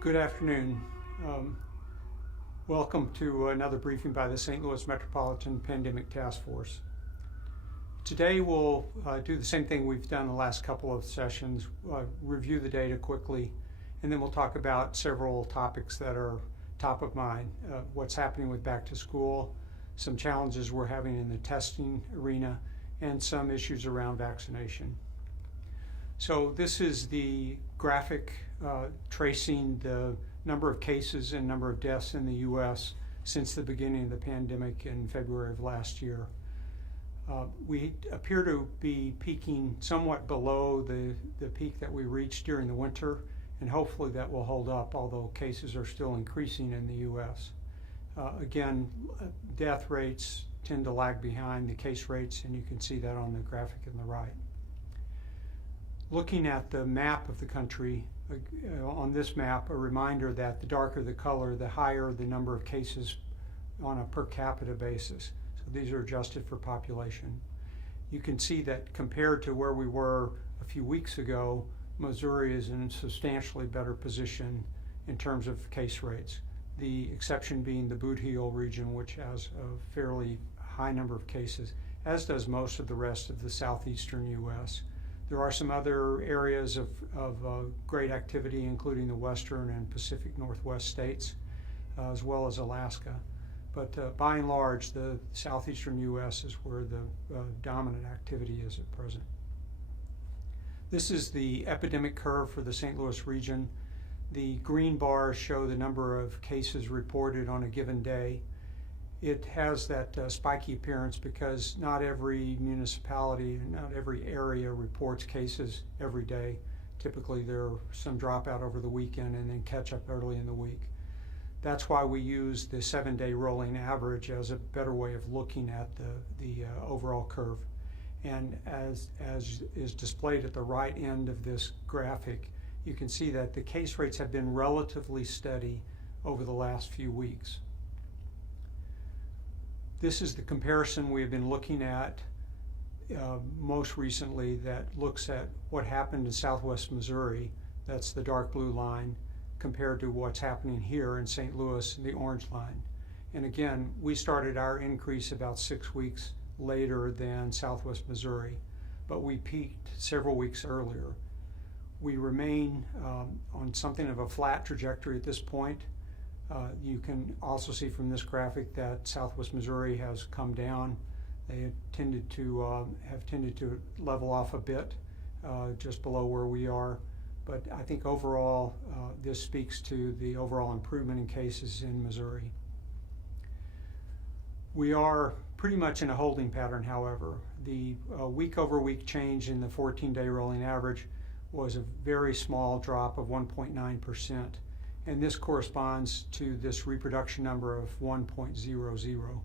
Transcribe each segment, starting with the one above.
Good afternoon. Welcome to another briefing by the St. Louis Metropolitan Pandemic Task Force. Today we'll do the same thing we've done the last couple of sessions, review the data quickly, and then we'll talk about several topics that are top of mind. What's happening with back to school, some challenges we're having in the testing arena, and some issues around vaccination. So this is the graphic tracing the number of cases and number of deaths in the U.S. since the beginning of the pandemic in February of last year. We appear to be peaking somewhat below the peak that we reached during the winter, and hopefully that will hold up, although cases are still increasing in the U.S. Again, death rates tend to lag behind the case rates, and you can see that on the graphic on the right. Looking at the map of the country, on this map, a reminder that the darker the color, the higher the number of cases on a per capita basis. So these are adjusted for population. You can see that compared to where we were a few weeks ago, Missouri is in a substantially better position in terms of case rates. The exception being the Boot Heel region, which has a fairly high number of cases, as does most of the rest of the southeastern U.S. There are some other areas of great activity, including the western and Pacific Northwest states, as well as Alaska. But by and large, the southeastern U.S. is where the dominant activity is at present. This is the epidemic curve for the St. Louis region. The green bars show the number of cases reported on a given day. It has that spiky appearance because not every municipality, not every area reports cases every day. Typically there are some dropout over the weekend and then catch up early in the week. That's why we use the 7-day rolling average as a better way of looking at the overall curve. And as is displayed at the right end of this graphic, you can see that the case rates have been relatively steady over the last few weeks. This is the comparison we have been looking at most recently that looks at what happened in southwest Missouri, that's the dark blue line, compared to what's happening here in St. Louis, the orange line. And again, we started our increase about 6 weeks later than southwest Missouri, but we peaked several weeks earlier. We remain on something of a flat trajectory at this point. You can also see from this graphic that southwest Missouri has come down. They have tended to level off a bit, just below where we are. But I think overall, this speaks to the overall improvement in cases in Missouri. We are pretty much in a holding pattern, however. The week-over-week change in the 14-day rolling average was a very small drop of 1.9%. And this corresponds to this reproduction number of 1.00.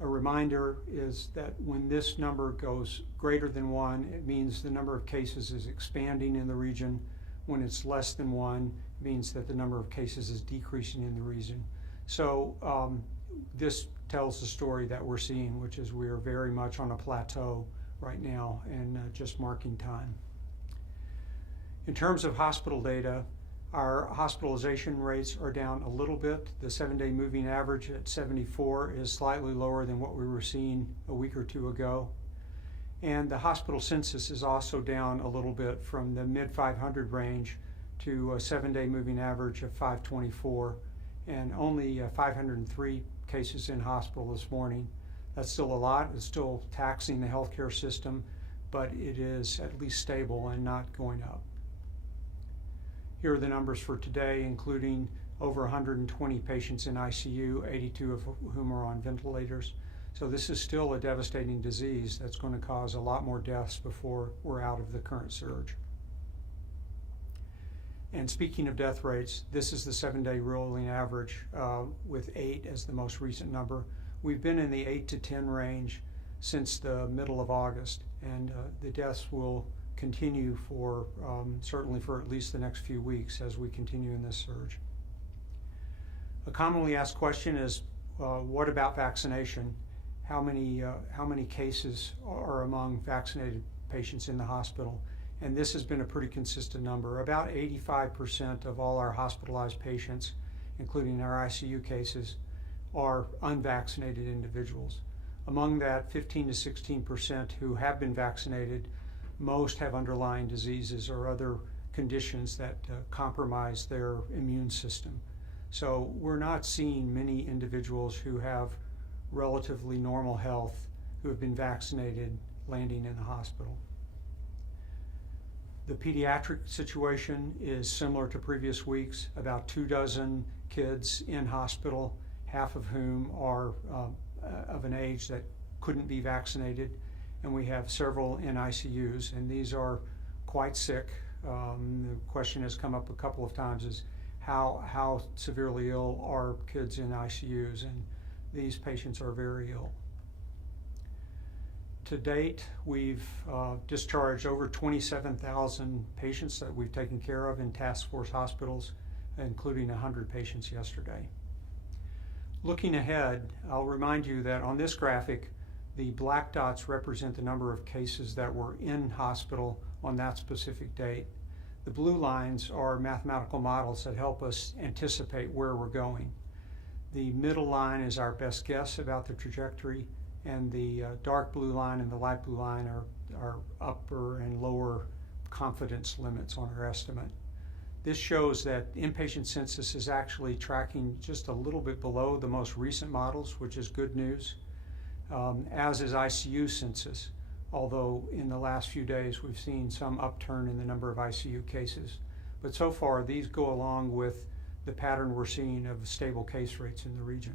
A reminder is that when this number goes greater than 1, it means the number of cases is expanding in the region. When it's less than 1, it means that the number of cases is decreasing in the region. So this tells the story that we're seeing, which is we are very much on a plateau right now and just marking time. In terms of hospital data, our hospitalization rates are down a little bit. The 7-day moving average at 74 is slightly lower than what we were seeing a week or two ago. And the hospital census is also down a little bit from the mid 500 range to a 7-day moving average of 524, and only 503 cases in hospital this morning. That's still a lot. It's still taxing the healthcare system, but it is at least stable and not going up. Here are the numbers for today, including over 120 patients in ICU, 82 of whom are on ventilators. So this is still a devastating disease that's going to cause a lot more deaths before we're out of the current surge. And speaking of death rates, this is the 7-day rolling average with 8 as the most recent number. We've been in the 8 to 10 range since the middle of August, and the deaths will continue for certainly for at least the next few weeks as we continue in this surge. A commonly asked question is, what about vaccination? How many cases are among vaccinated patients in the hospital? and this has been a pretty consistent number. About 85% of all our hospitalized patients, including our ICU cases, are unvaccinated individuals. Among that, 15 to 16% who have been vaccinated, most have underlying diseases or other conditions that compromise their immune system. So we're not seeing many individuals who have relatively normal health who have been vaccinated landing in the hospital. The pediatric situation is similar to previous weeks. About 24 kids in hospital, half of whom are of an age that couldn't be vaccinated, and we have several in ICUs, and these are quite sick. The question has come up a couple of times is how severely ill are kids in ICUs, and these patients are very ill. To date, we've discharged over 27,000 patients that we've taken care of in task force hospitals, including 100 patients yesterday. Looking ahead, I'll remind you that on this graphic, the black dots represent the number of cases that were in hospital on that specific date. The blue lines are mathematical models that help us anticipate where we're going. The middle line is our best guess about the trajectory, and the dark blue line and the light blue line are upper and lower confidence limits on our estimate. This shows that inpatient census is actually tracking just a little bit below the most recent models, which is good news, as is ICU census, although in the last few days we've seen some upturn in the number of ICU cases. But so far, these go along with the pattern we're seeing of stable case rates in the region.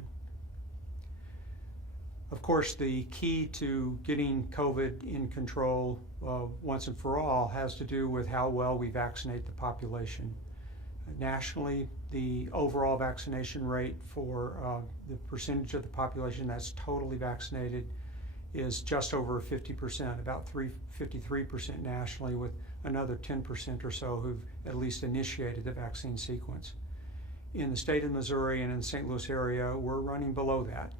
Of course, the key to getting COVID in control once and for all has to do with how well we vaccinate the population. Nationally, the overall vaccination rate for the percentage of the population that's totally vaccinated is just over 50%, about 53% nationally, with another 10% or so who've at least initiated the vaccine sequence. In the state of Missouri and in the St. Louis area, we're running below that.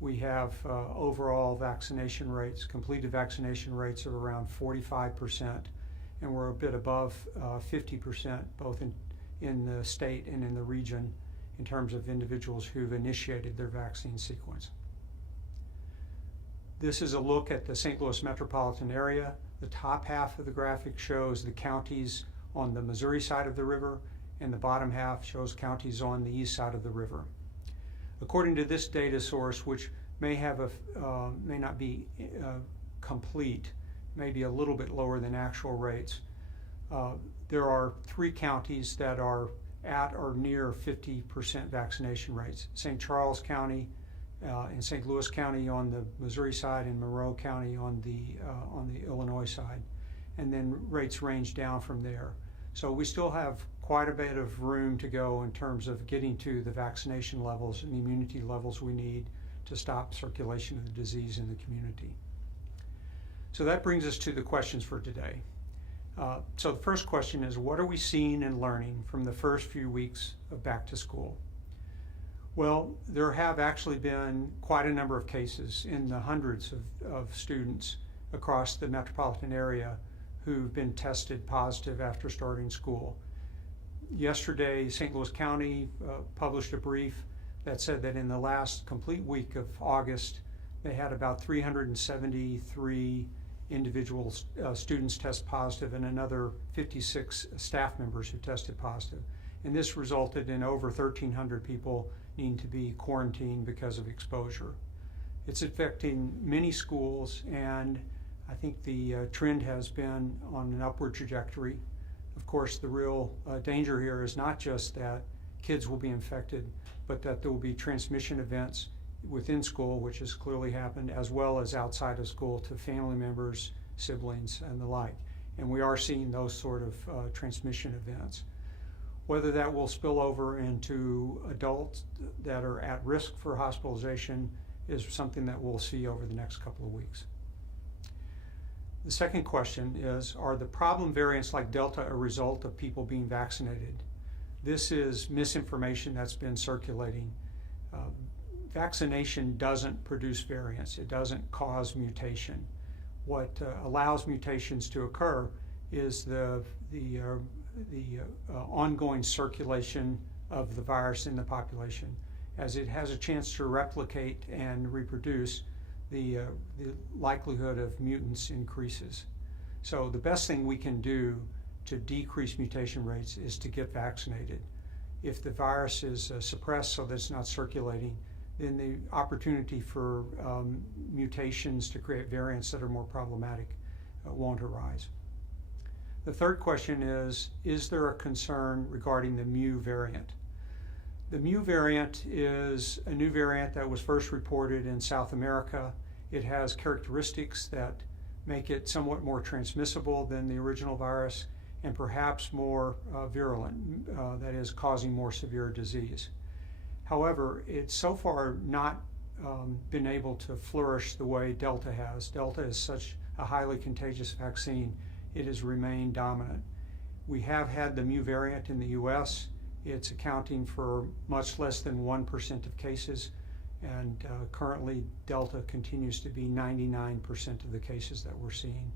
We have overall vaccination rates, completed vaccination rates of around 45%, and we're a bit above 50%, both in the state and in the region, in terms of individuals who've initiated their vaccine sequence. This is a look at the St. Louis metropolitan area. The top half of the graphic shows the counties on the Missouri side of the river, and the bottom half shows counties on the east side of the river. According to this data source, which may not be complete, maybe a little bit lower than actual rates, there are 3 counties that are at or near 50% vaccination rates: St. Charles County and St. Louis County on the Missouri side, and Monroe County on the Illinois side, and then rates range down from there. So we still have quite a bit of room to go in terms of getting to the vaccination levels and immunity levels we need to stop circulation of the disease in the community. So that brings us to the questions for today. So the first question is, what are we seeing and learning from the first few weeks of back to school? Well, there have actually been quite a number of cases, in the hundreds of students across the metropolitan area who've been tested positive after starting school. Yesterday, St. Louis County published a brief that said that in the last complete week of August, they had about 373 individual students test positive and another 56 staff members who tested positive. And this resulted in over 1,300 people needing to be quarantined because of exposure. It's affecting many schools, and I think the trend has been on an upward trajectory. Of course, the real danger here is not just that kids will be infected, but that there will be transmission events within school, which has clearly happened, as well as outside of school to family members, siblings, and the like. And we are seeing those sort of transmission events. Whether that will spill over into adults that are at risk for hospitalization is something that we'll see over the next couple of weeks. The second question is, are the problem variants like Delta a result of people being vaccinated? This is misinformation that's been circulating. Vaccination doesn't produce variants. It doesn't cause mutation. What allows mutations to occur is the ongoing circulation of the virus in the population. As it has a chance to replicate and reproduce, the likelihood of mutants increases. So the best thing we can do to decrease mutation rates is to get vaccinated. If the virus is suppressed so that it's not circulating, then the opportunity for mutations to create variants that are more problematic won't arise. The third question is there a concern regarding the mu variant? The mu variant is a new variant that was first reported in South America. It has characteristics that make it somewhat more transmissible than the original virus and perhaps more virulent, that is, causing more severe disease. However, it's so far not been able to flourish the way Delta has. Delta is such a highly contagious vaccine, it has remained dominant. We have had the mu variant in the US. It's accounting for much less than 1% of cases, and currently Delta continues to be 99% of the cases that we're seeing.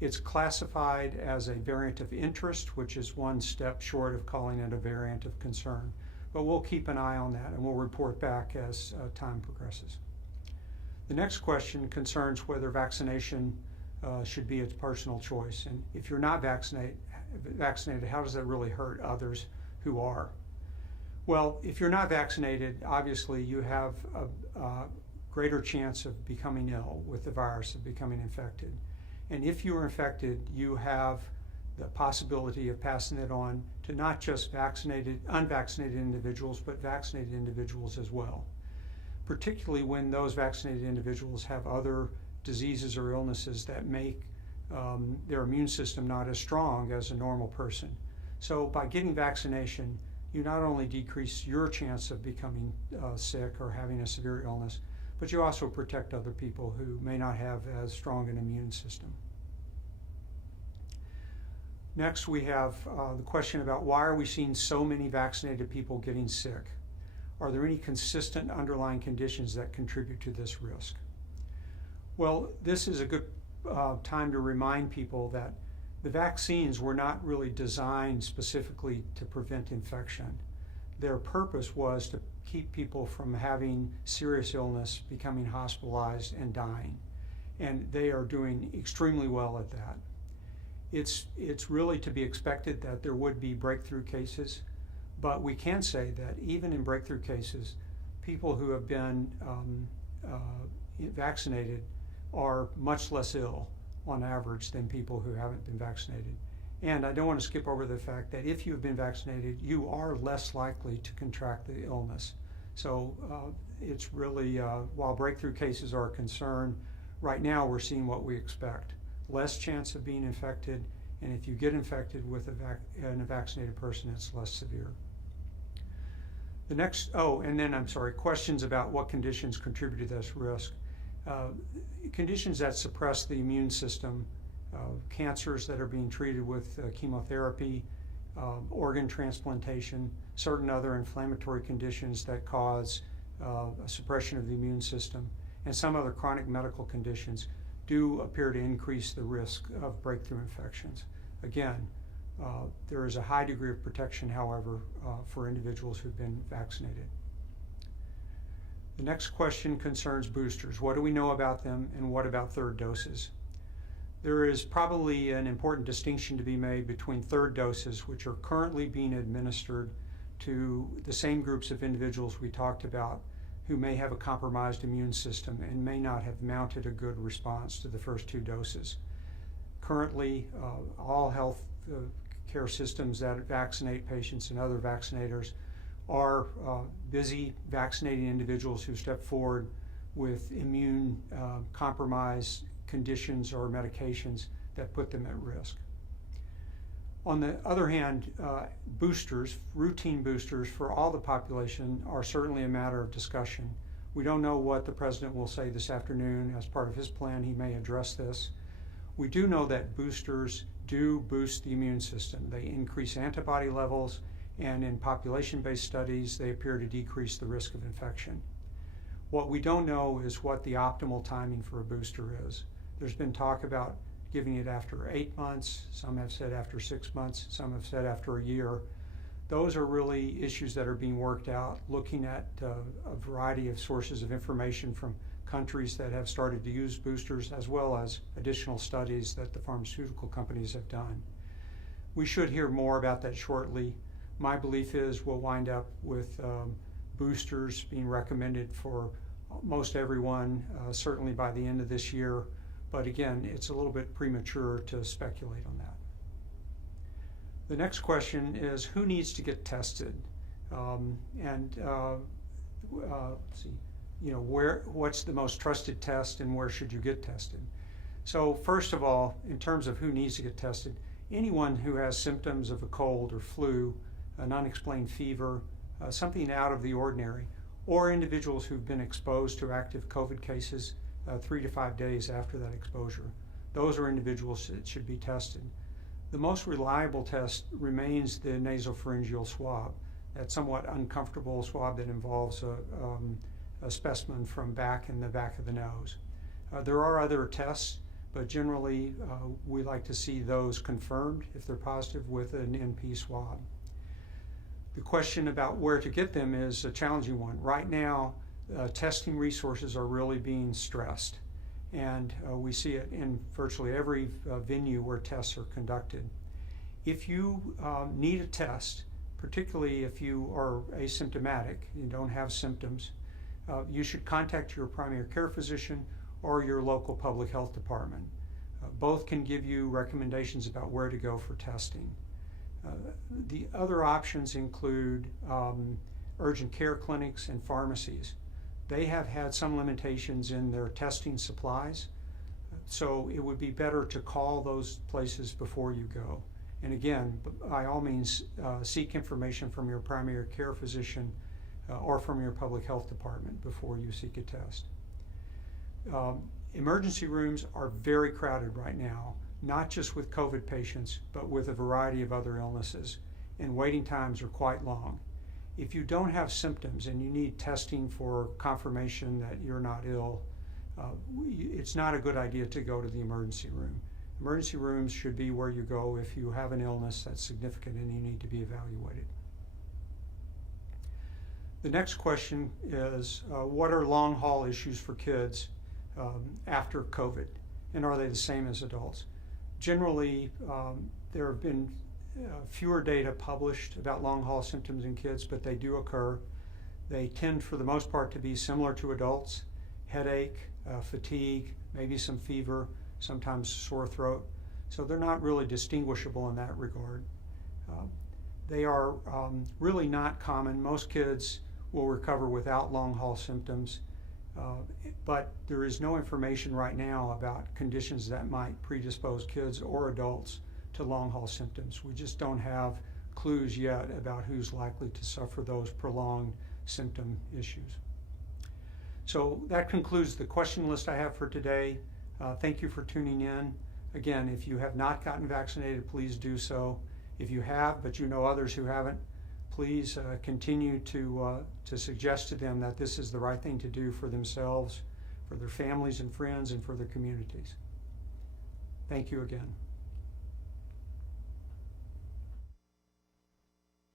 It's classified as a variant of interest, which is one step short of calling it a variant of concern. But we'll keep an eye on that and we'll report back as time progresses. The next question concerns whether vaccination should be a personal choice. And if you're not vaccinated, how does that really hurt others who are? Well, if you're not vaccinated, obviously you have a greater chance of becoming ill with the virus, of becoming infected. And if you are infected, you have the possibility of passing it on to not just unvaccinated individuals, but vaccinated individuals as well, particularly when those vaccinated individuals have other diseases or illnesses that make their immune system not as strong as a normal person. So by getting vaccination, you not only decrease your chance of becoming sick or having a severe illness, but you also protect other people who may not have as strong an immune system. Next, we have the question about why are we seeing so many vaccinated people getting sick? Are there any consistent underlying conditions that contribute to this risk? Well, this is a good time to remind people that the vaccines were not really designed specifically to prevent infection. Their purpose was to keep people from having serious illness, becoming hospitalized, and dying. And they are doing extremely well at that. It's really to be expected that there would be breakthrough cases, but we can say that even in breakthrough cases, people who have been vaccinated are much less ill on average than people who haven't been vaccinated. And I don't want to skip over the fact that if you've been vaccinated, you are less likely to contract the illness. So it's really, while breakthrough cases are a concern, right now we're seeing what we expect. Less chance of being infected, and if you get infected with a vaccinated person, it's less severe. The next, questions about what conditions contribute to this risk. Conditions that suppress the immune system, cancers that are being treated with chemotherapy, organ transplantation, certain other inflammatory conditions that cause a suppression of the immune system, and some other chronic medical conditions do appear to increase the risk of breakthrough infections. Again, there is a high degree of protection, however, for individuals who've been vaccinated. The next question concerns boosters. What do we know about them, and what about third doses? There is probably an important distinction to be made between third doses, which are currently being administered to the same groups of individuals we talked about who may have a compromised immune system and may not have mounted a good response to the first two doses. Currently, all health care systems that vaccinate patients and other vaccinators are busy vaccinating individuals who step forward with immune compromise conditions or medications that put them at risk. On the other hand, boosters, routine boosters for all the population are certainly a matter of discussion. We don't know what the President will say this afternoon. As part of his plan, he may address this. We do know that boosters do boost the immune system. They increase antibody levels, and in population-based studies, they appear to decrease the risk of infection. What we don't know is what the optimal timing for a booster is. There's been talk about giving it after 8 months, some have said after 6 months, some have said after a year. Those are really issues that are being worked out, looking at a variety of sources of information from countries that have started to use boosters, as well as additional studies that the pharmaceutical companies have done. We should hear more about that shortly. My belief is we'll wind up with boosters being recommended for most everyone, certainly by the end of this year. But again, it's a little bit premature to speculate on that. The next question is, who needs to get tested? Let's see, what's the most trusted test and where should you get tested? So first of all, in terms of who needs to get tested, anyone who has symptoms of a cold or flu, an unexplained fever, something out of the ordinary, or individuals who've been exposed to active COVID cases 3 to 5 days after that exposure. Those are individuals that should be tested. The most reliable test remains the nasopharyngeal swab, that somewhat uncomfortable swab that involves a specimen from in the back of the nose. There are other tests, but generally we like to see those confirmed if they're positive with an NP swab. The question about where to get them is a challenging one. Right now, testing resources are really being stressed, and we see it in virtually every venue where tests are conducted. If you need a test, particularly if you are asymptomatic, you don't have symptoms, you should contact your primary care physician or your local public health department. Both can give you recommendations about where to go for testing. The other options include urgent care clinics and pharmacies. They have had some limitations in their testing supplies, so it would be better to call those places before you go. And again, by all means, seek information from your primary care physician or from your public health department before you seek a test. Emergency rooms are very crowded right now, not just with COVID patients, but with a variety of other illnesses, and waiting times are quite long. If you don't have symptoms and you need testing for confirmation that you're not ill, it's not a good idea to go to the emergency room. Emergency rooms should be where you go if you have an illness that's significant and you need to be evaluated. The next question is, what are long-haul issues for kids after COVID, and are they the same as adults? Generally, there have been fewer data published about long-haul symptoms in kids, but they do occur. They tend, for the most part, to be similar to adults: headache, fatigue, maybe some fever, sometimes sore throat. So they're not really distinguishable in that regard. They are really not common. Most kids will recover without long-haul symptoms, but there is no information right now about conditions that might predispose kids or adults to long-haul symptoms. We just don't have clues yet about who's likely to suffer those prolonged symptom issues. So that concludes the question list I have for today. Thank you for tuning in. Again, if you have not gotten vaccinated, please do so. If you have, but you know others who haven't, please continue to suggest to them that this is the right thing to do for themselves, for their families and friends, and for their communities. Thank you again.